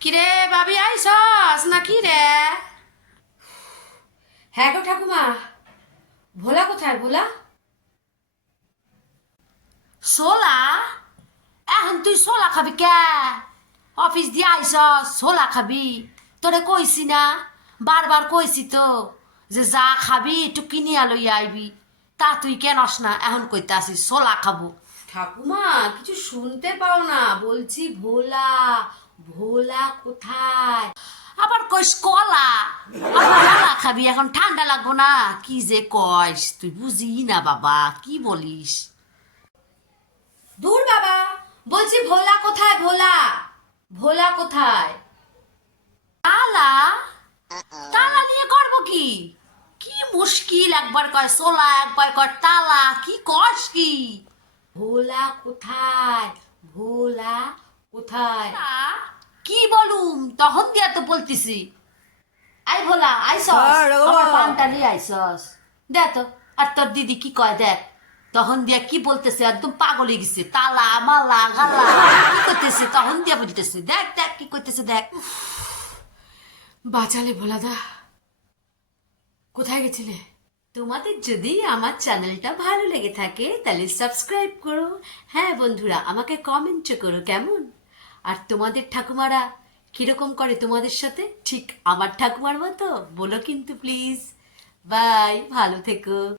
কিরে ভাবি আইসস না কি রে? হ্যাঁ গো ঠাকুমা, ভোলা কোথায় ভোলা? সোলা? এখন তুই সোলা খাবি কে? অফিস দিয়ে আইসস সোলা খাবি? তোরে কইছি না, বারবার কইছি তো যে যা খাবি একটু কিনিয়া লইয়া আইবি। তা তুই কেনস না, এখন কইতে আসিস সোলা খাবো। ঠাকুমা কিছু শুনতে পাও না, বলছি ভোলা। ভোলা কোথায়? আবার কইস কলা? আবার কলা খাবি? এখন ঠান্ডা লাগবো না? কি যে কইস তুই বুঝি না বাবা, কি বলিস? দূর বাবা, বলছি ভোলা কোথায়? ভোলা ভোলা কোথায়? তালা? তালা নিয়ে করবো কি? কি মুশকিল, একবার কয় সোলা একবার কয় তালা, কি কস কি? ভোলা কোথায়? ভোলা কোথায়? তা, কি বলুম তখন দিয়া তো বলতেছি। আই ভোলা আইসস, আমার পানটা নিয়ে আইসস। দেখ তো, আর তোর দিদি কি কয় দেখ, তখন দিয়া কি বলতেছে, একদম পাগল হয়ে গেছে। তালা মালা গালা কি করতেছে, তখন দিয়া বলতেছে। দেখ দেখ কি করতেছে দেখ। বাঁচালে ভোলাদা, কোথায় গেছিলে? তোমাদের যদি আমার চ্যানেলটা ভালো লেগে থাকে তাহলে সাবস্ক্রাইব করো। হ্যাঁ বন্ধুরা, আমাকে কমেন্টও করো কেমন। আর তোমাদের ঠাকুমারা কিরকম করে তোমাদের সাথে, ঠিক আমার ঠাকুমার মতো বলো কিন্তু প্লিজ। বাই, ভালো থেকো।